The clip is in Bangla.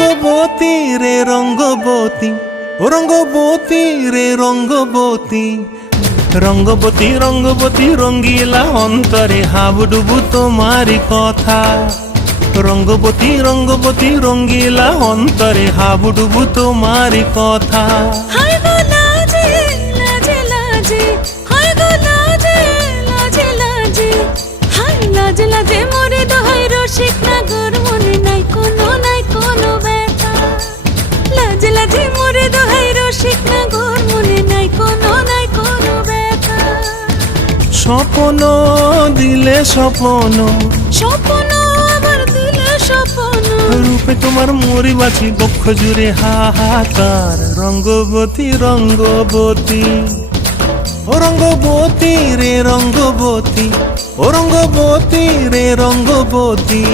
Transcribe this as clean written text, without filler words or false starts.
রঙ্গবতী রে রঙ্গবতী, ও রঙ্গবতী রে রঙ্গবতী, রঙ্গবতী রঙ্গবতী রঙ্গিলা অন্তরে হাবুডুবু তোমারি কথা। রঙ্গবতী রঙ্গবতী রঙ্গিলা অন্তরে হাবুডুবু তোমারি কথা। হায় গো লাজে লাজে লাজে, হায় গো লাজে লাজে লাজে, হায় লাজে লাজে মোরে দোহাই রসিক নাগর মনে নাই কোনো ব্যথা। লাজে লাজে মোরে দোহাই রসিক নাগর মনে নাই কোনো ব্যথা। স্বপ্ন দিলে স্বপ্ন, স্বপ্ন আবার দিলে স্বপ্ন, রূপে তোমার মরি বাছি বক্ষ জুড়ে হাহাকার। রঙ্গবতী রঙ্গবতী, ও রঙ্গবতী রে রঙ্গবতী, ও রঙ্গবতী রে রঙ্গবতী।